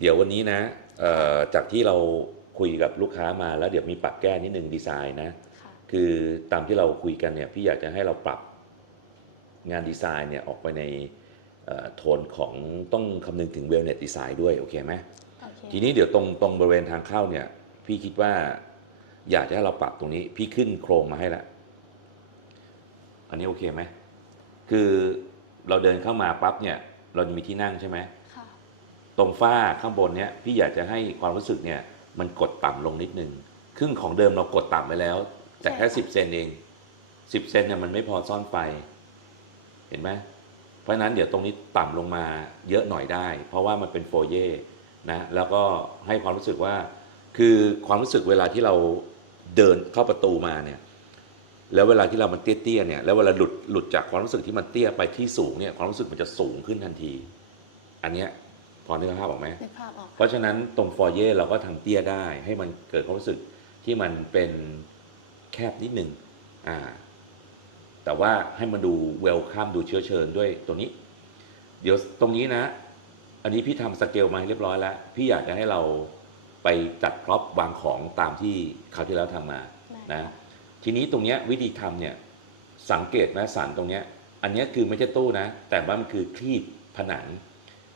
เดี๋ยววันนี้นะเอ่อจากที่เราคุยกับลูกค้ามาแล้วเดี๋ยวมีปรับแก้นิดนึงดีไซน์นะค่ะคือตามที่เราคุยกันเนี่ยพี่อยากจะให้เราปรับงานดีไซน์เนี่ยออกไปในเอ่อโทนของต้องคำนึงถึงเวลเน็ตดีไซน์ด้วย โอเคไหมโอเคทีนี้เดี๋ยวตรงตรงบริเวณทางเข้าเนี่ย พี่คิดว่าอยากจะให้เราปรับตรงนี้ พี่ขึ้นโครงมาให้แล้วอันนี้โอเคไหม คือเราเดินเข้ามาปั๊บเนี่ย เราจะมีที่นั่งใช่ไหมค่ะ ตรงฝ้าข้างบนเนี่ยพี่อยากจะให้ความรู้สึกเนี่ยมันกดต่ำลงนิดนึง ครึ่งของเดิมเรากดต่ำไปแล้ว แต่แค่ใช่ค่ะสิบเซนเองสิบเซนเนี่ยมันไม่พอซ่อนไฟ เห็นไหมเพราะฉะนั้นเดี๋ยวตรงนี้ต่ำลงมาเยอะหน่อยได้ เพราะว่ามันเป็นโฟเย่นะแล้วก็ให้ความรู้สึกว่า คือความรู้สึกเวลาที่เราเดินเข้าประตูมาเนี่ยแล้วเวลาที่เรามันเตี้ยๆเนี่ยแล้วเวลาหลุดหลุดจากความรู้สึกที่มันเตี้ยไปที่สูงเนี่ยความรู้สึกมันจะสูงขึ้นทันที อันเนี้ย พอนึกภาพออกไหมนึกภาพออก เพราะฉะนั้นตรงฟอร์เย่เราก็ทำเตี้ยได้ ให้มันเกิดความรู้สึกที่มันเป็นแคบนิดนึงอ่า แต่ว่าให้มันดูเวลคัมดูเชื้อเชิญด้วยตัวนี้ เดี๋ยวตรงนี้นะ อันนี้พี่ทำสเกลมาให้เรียบร้อยแล้ว พี่อยากจะให้เราไปจัดพร็อพวางของตามที่คราวที่แล้วทำมาได้นะค่ะทีนี้ตรงเนี้ยวิธีทำเนี่ยสังเกตนะสันตรงเนี้ยอันเนี้ยคือไม่ใช่ตู้นะ แต่ว่ามันคือคลีบผนังอ